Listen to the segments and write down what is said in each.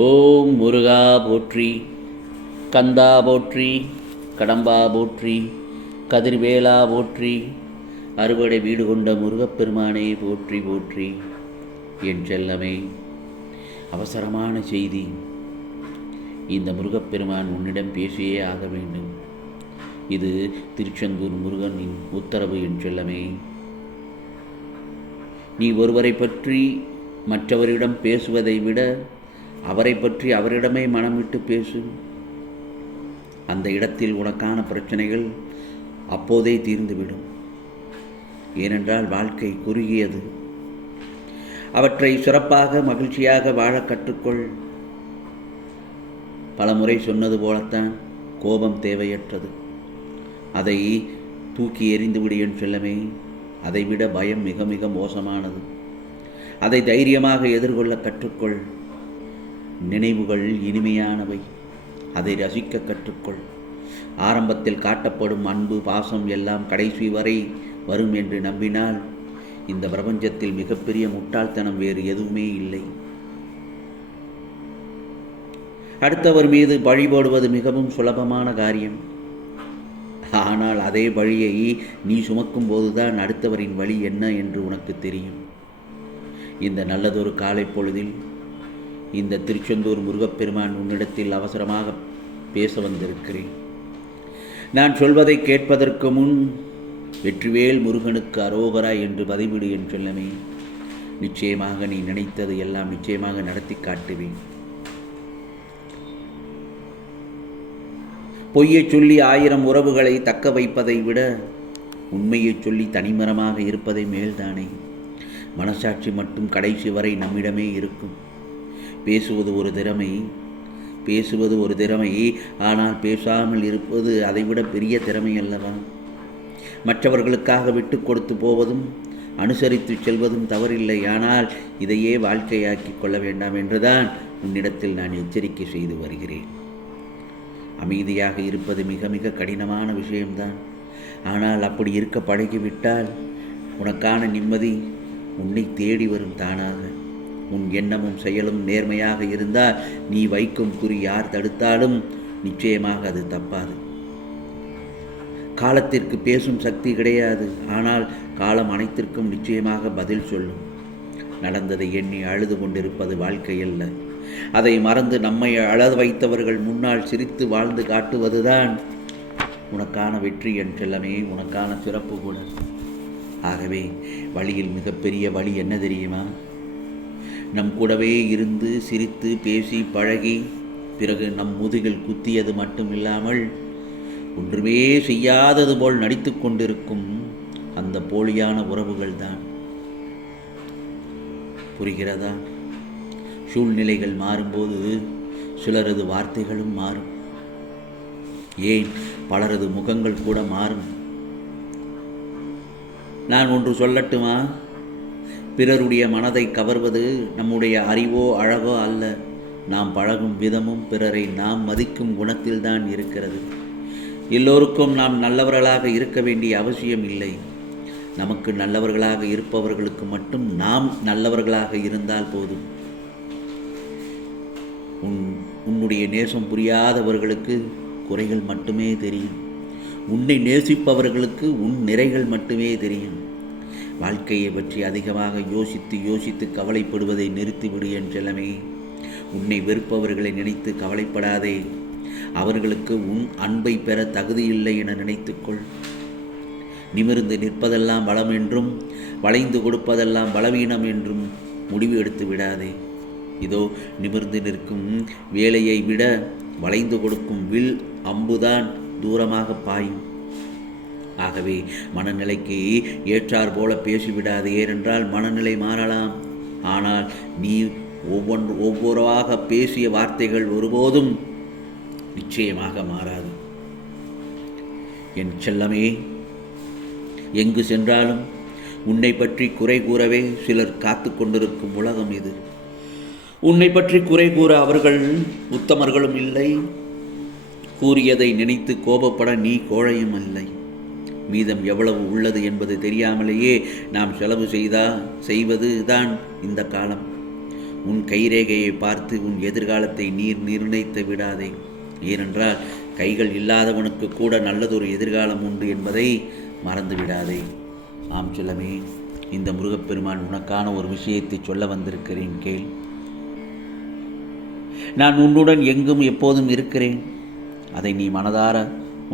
ஓம் முருகா போற்றி, கந்தா போற்றி, கடம்பா போற்றி, கதிர்வேலா போற்றி, அறுவடை வீடு கொண்ட முருகப்பெருமானே போற்றி போற்றி. என் செல்லமே, அவசரமான செய்தி. இந்த முருகப்பெருமான் உன்னிடம் பேசியே ஆக வேண்டும். இது திருச்செந்தூர் முருகனின் உத்தரவு. என் செல்லமே, நீ ஒருவரை பற்றி மற்றவரிடம் பேசுவதை விட அவரை பற்றி அவரிடமே மனம் விட்டு பேசு. அந்த இடத்தில் உனக்கான பிரச்சனைகள் அப்போதே தீர்ந்துவிடும். ஏனென்றால் வாழ்க்கை குறுகியது. அவற்றை சிறப்பாக மகிழ்ச்சியாக வாழ கற்றுக்கொள். பலமுறை சொன்னது போலத்தான், கோபம் தேவையற்றது. அதை தூக்கி எறிந்துவிடு என் செல்லமே. அதைவிட பயம் மிக மிக மோசமானது. அதை தைரியமாக எதிர்கொள்ள கற்றுக்கொள். நினைவுகள் இனிமையானவை. அதை ரசிக்க கற்றுக்கொள். ஆரம்பத்தில் காட்டப்படும் அன்பு, பாசம் எல்லாம் கடைசி வரை வரும் என்று நம்பினால் இந்த பிரபஞ்சத்தில் மிகப்பெரிய முட்டாள்தனம் வேறு எதுவுமே இல்லை. அடுத்தவர் மீது பழி போடுவது மிகவும் சுலபமான காரியம். ஆனால் அதே பழியை நீ சுமக்கும் போதுதான் அடுத்தவரின் வழி என்ன என்று உனக்கு தெரியும். இந்த நல்லதொரு காலை பொழுதில் இந்த திருச்செந்தூர் முருகப்பெருமான் உன்னிடத்தில் அவசரமாக பேச வந்திருக்கிறேன். நான் சொல்வதை கேட்பதற்கு முன் வெற்றிவேல் முருகனுக்கு அரோகரா என்று பதிவிடு என் செல்லமே. நிச்சயமாக நீ நினைத்தது எல்லாம் நிச்சயமாக நடத்தி காட்டுவேன். பொய்யை சொல்லி 1000 உறவுகளை தக்க வைப்பதை விட உண்மையை சொல்லி தனிமரமாக இருப்பதை மேல்தானே. மனசாட்சி மட்டும் கடைசி வரை நம்மிடமே இருக்கும். பேசுவது ஒரு திறமை, ஆனால் பேசாமல் இருப்பது அதைவிட பெரிய திறமை அல்லவா? மற்றவர்களுக்காக விட்டு கொடுத்து போவதும் அனுசரித்து செல்வதும் தவறில்லை. ஆனால் இதையே வாழ்க்கையாக்கி கொள்ள வேண்டாம் என்றுதான் உன்னிடத்தில் நான் எச்சரிக்கை செய்து வருகிறேன். அமைதியாக இருப்பது மிக மிக கடினமான விஷயம்தான். ஆனால் அப்படி இருக்க பழகிவிட்டால் உனக்கான நிம்மதி உன்னை தேடி வரும் தானாக. உன் எண்ணமும் செயலும் நேர்மையாக இருந்தால் நீ வைக்கும் குறி யார் தடுத்தாலும் நிச்சயமாக அது தப்பாது. காலத்திற்கு பேசும் சக்தி கிடையாது. ஆனால் காலம் அனைத்திற்கும் நிச்சயமாக பதில் சொல்லும். நடந்ததை எண்ணி அழுது கொண்டிருப்பது வாழ்க்கை அல்ல. அதை மறந்து நம்மை அழ வைத்தவர்கள் முன்னால் சிரித்து வாழ்ந்து காட்டுவதுதான் உனக்கான வெற்றி என் செல்லமே, உனக்கான சிறப்பு கூட. ஆகவே வழியில் மிகப்பெரிய வழி என்ன தெரியுமா? நம் கூடவே இருந்து சிரித்து பேசி பழகி பிறகு நம் முதுகில் குத்தியது மட்டும் இல்லாமல் ஒன்றுமே செய்யாதது போல் நடித்து கொண்டிருக்கும் அந்த போலியான உறவுகள் தான். புரிகிறதா? சூழ்நிலைகள் மாறும்போது சிலரது வார்த்தைகளும் மாறும். ஏன், பலரது முகங்கள் கூட மாறும். நான் ஒன்று சொல்லட்டுமா? பிறருடைய மனதை கவர்வது நம்முடைய அறிவோ அழகோ அல்ல. நாம் பழகும் விதமும் பிறரை நாம் மதிக்கும் குணத்தில்தான் இருக்கிறது. எல்லோருக்கும் நாம் நல்லவர்களாக இருக்க வேண்டிய அவசியம் இல்லை. நமக்கு நல்லவர்களாக இருப்பவர்களுக்கு மட்டும் நாம் நல்லவர்களாக இருந்தால் போதும். உன்னுடைய நேசம் புரியாதவர்களுக்கு குறைகள் மட்டுமே தெரியும். உன்னை நேசிப்பவர்களுக்கு உன் நிறைகள் மட்டுமே தெரியும். வாழ்க்கையை பற்றி அதிகமாக யோசித்து கவலைப்படுவதை நிறுத்திவிடு என் செல்லமே. உன்னை வெறுப்பவர்களை நினைத்து கவலைப்படாதே. அவர்களுக்கு உன் அன்பை பெற தகுதியில்லை என நினைத்துக்கொள். நிமிர்ந்து நிற்பதெல்லாம் பலம் என்றும் வளைந்து கொடுப்பதெல்லாம் பலவீனம் என்றும் முடிவு எடுத்து விடாதே. இதோ நிமிர்ந்து நிற்கும் வேலையை விட வளைந்து கொடுக்கும் வில் அம்புதான் தூரமாக பாயும். ஆகவே மனநிலைக்கு ஏற்றார் போல பேசிவிடாது. ஏனென்றால் மனநிலை மாறலாம். ஆனால் நீ ஒவ்வொருவாக பேசிய வார்த்தைகள் ஒருபோதும் நிச்சயமாக மாறாது. என் செல்லமே, எங்கு சென்றாலும் உன்னை பற்றி குறை கூறவே சிலர் காத்து கொண்டிருக்கும் உலகம் இது. உன்னை பற்றி குறை கூற அவர்கள் உத்தமர்களும் இல்லை. கூறியதை நினைத்து கோபப்பட நீ கோழையும் இல்லை. மீதம் எவ்வளவு உள்ளது என்பது தெரியாமலேயே நாம் செலவு செய்வது தான் இந்த காலம். உன் கைரேகையை பார்த்து உன் எதிர்காலத்தை நிர்ணயித்து விடாதே. ஏனென்றால் கைகள் இல்லாதவனுக்கு கூட நல்லதொரு எதிர்காலம் உண்டு என்பதை மறந்து விடாதே. ஆம் செல்லமே, இந்த முருகப்பெருமான் உனக்கான ஒரு விஷயத்தை சொல்ல வந்திருக்கிறேன், கேள். நான் உன்னுடன் எங்கும் எப்போதும் இருக்கிறேன். அதை நீ மனதார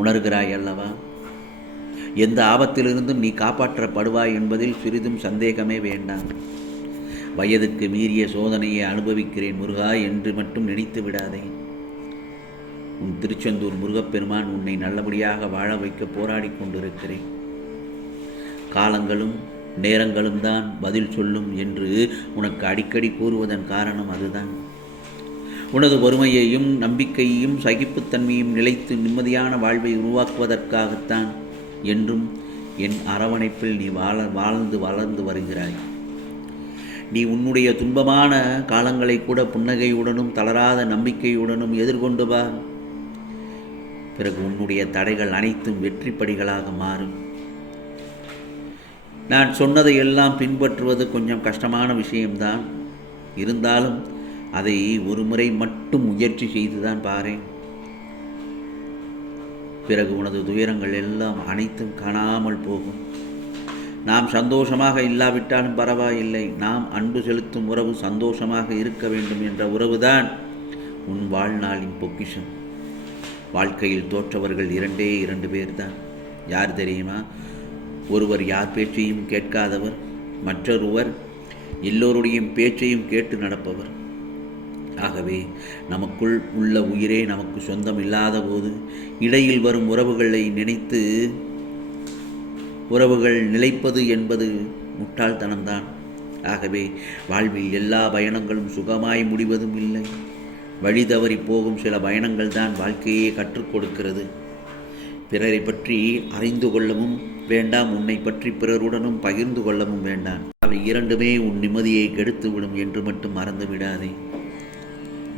உணர்கிறாய் அல்லவா? எந்த ஆபத்திலிருந்தும் நீ காப்பாற்றப்படுவாய் என்பதில் சிறிதும் சந்தேகமே வேண்டாம். வயதுக்கு மீறிய சோதனையை அனுபவிக்கிறேன் முருகா என்று மட்டும் நினைத்து விடாதே. உன் திருச்செந்தூர் முருகப்பெருமான் உன்னை நல்லபடியாக வாழ வைக்க போராடி கொண்டிருக்கிறேன். காலங்களும் நேரங்களும் தான் பதில் சொல்லும் என்று உனக்கு அடிக்கடி கூறுவதன் காரணம் அதுதான். உனது பொறுமையையும் நம்பிக்கையையும் சகிப்புத்தன்மையும் நிலைத்து நிம்மதியான வாழ்வை உருவாக்குவதற்காகத்தான் என்றும் என் அரவணைப்பில் நீ வாழ்ந்து வளர்ந்து வருகிறாய். நீ உன்னுடைய துன்பமான காலங்களை கூட புன்னகையுடனும் தளராத நம்பிக்கையுடனும் எதிர்கொண்டு வா. பிறகு உன்னுடைய தடைகள் அனைத்தும் வெற்றிப்படிகளாக மாறும். நான் சொன்னதை எல்லாம் பின்பற்றுவது கொஞ்சம் கஷ்டமான விஷயம்தான். இருந்தாலும் அதை ஒரு முறை மட்டும் முயற்சி செய்துதான் பாரேன். பிறகு உனது துயரங்கள் எல்லாம் அனைத்தும் காணாமல் போகும். நாம் சந்தோஷமாக இல்லாவிட்டாலும் பரவாயில்லை. நாம் அன்பு செலுத்தும் உறவு சந்தோஷமாக இருக்க வேண்டும் என்ற உறவுதான் உன் வாழ்நாளின் பொக்கிஷம். வாழ்க்கையில் தோற்றவர்கள் 2 பேர்தான். யார் தெரியுமா? ஒருவர் யார் பேச்சையும் கேட்காதவர், மற்றொருவர் எல்லோருடைய பேச்சையும் கேட்டு நடப்பவர். ஆகவே நமக்குள் உள்ள உயிரே நமக்கு சொந்தம் இல்லாத போது இடையில் வரும் உறவுகள் நிலைப்பது என்பது முட்டாள்தனம்தான். ஆகவே வாழ்வில் எல்லா பயணங்களும் சுகமாய் முடிவதும் இல்லை. வழி தவறி போகும் சில பயணங்கள் தான் வாழ்க்கையே கற்றுக் கொடுக்கிறது. பிறரை பற்றி அறிந்து கொள்ளவும் வேண்டாம், உன்னை பற்றி பிறருடனும் பகிர்ந்து கொள்ளவும் வேண்டாம். அவை 2மே உன் நிம்மதியை கெடுத்துவிடும் என்று மட்டும் மறந்து விடாதே.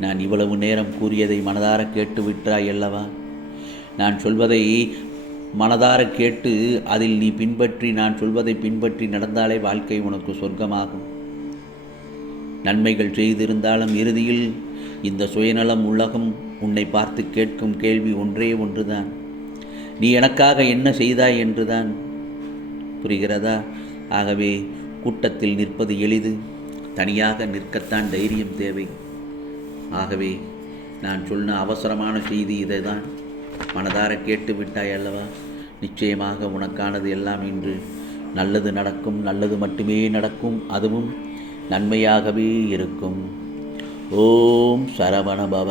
நான் இவ்வளவு நேரம் கூறியதை மனதார கேட்டு விட்டாய் அல்லவா? நான் சொல்வதை மனதார கேட்டு அதில் நீ நான் சொல்வதை பின்பற்றி நடந்தாலே வாழ்க்கை உனக்கு சொர்க்கமாகும். நன்மைகள் செய்திருந்தாலும் இறுதியில் இந்த சுயநலம் உலகம் உன்னை பார்த்து கேட்கும் கேள்வி ஒன்றுதான். நீ எனக்காக என்ன செய்தாய் என்றுதான். புரிகிறதா? ஆகவே கூட்டத்தில் நிற்பது எளிது, தனியாக நிற்கத்தான் தைரியம் தேவை. ஆகவே நான் சொன்ன அவசரமான செய்தி இதைதான். மனதார கேட்டு விட்டாய் அல்லவா? நிச்சயமாக உனக்கானது எல்லாம் இன்று நல்லது நடக்கும். நல்லது மட்டுமே நடக்கும். அதுவும் நன்மையாகவே இருக்கும். ஓம் சரவண பவ.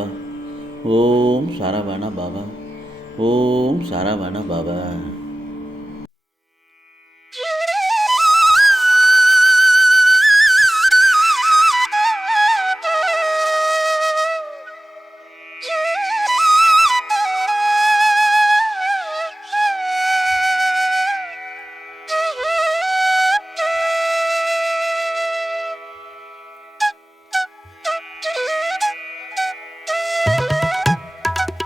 ஓம் சரவண பவ. ஓம் சரவண பவ.